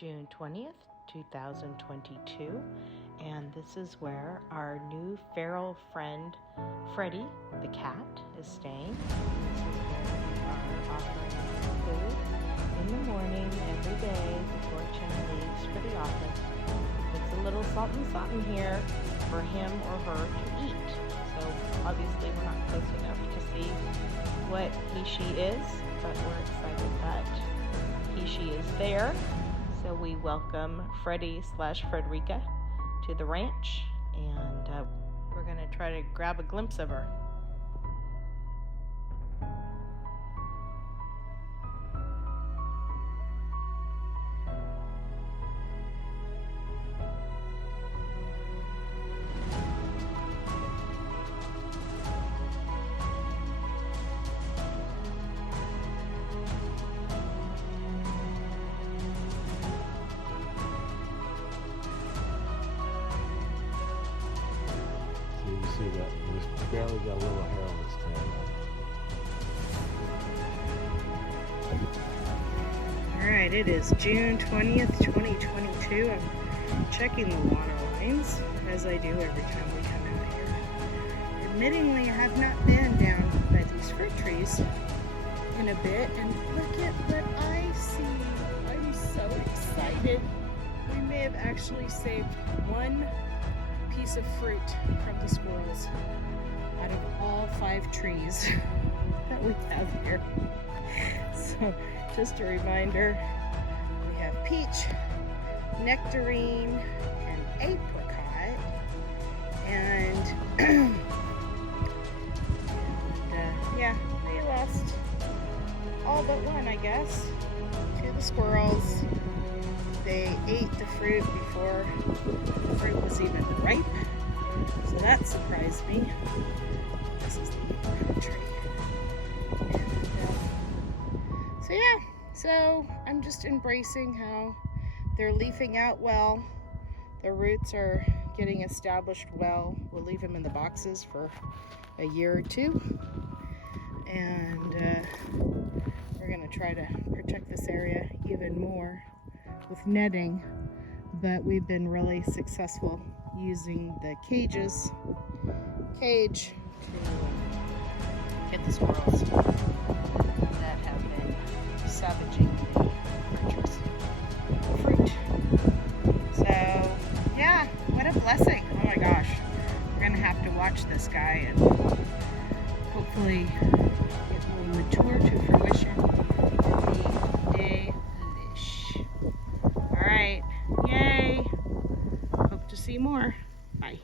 June 20th, 2022, and this is where our new feral friend, Freddy, the cat, is staying. This is where we are offering food in the morning every day before Chen leaves for the office. It's a little something here for him or her to eat. So obviously we're not close enough to see what he/she is, but we're excited that he/she is there. So we welcome Freddy/Frederica to the ranch, and we're going to try to grab a glimpse of her. You see that he's barely got a little hair on his tail. Alright, it is June 20th, 2022. I'm checking the water lines, as I do every time we come out here. Admittingly, I have not been down by these fruit trees in a bit, and look at what I see. I'm so excited. We may have actually saved one piece of fruit from the squirrels out of all 5 trees that we have here. So just a reminder, we have peach, nectarine, and apricot, and yeah, they lost all but one, I guess, to the squirrels. They ate the fruit before the fruit was even ripe, so that surprised me. This is the apricot tree. And, so I'm just embracing how they're leafing out well. Their roots are getting established well. We'll leave them in the boxes for a year or two, and we're going to try to protect this area even more with netting, but we've been really successful using the cage to get the squirrels that have been savaging the fruit. So yeah, what a blessing. Oh my gosh, we're gonna have to watch this guy, and hopefully it will mature to fruition and be delish. Alright, yay! Hope to see more. Bye.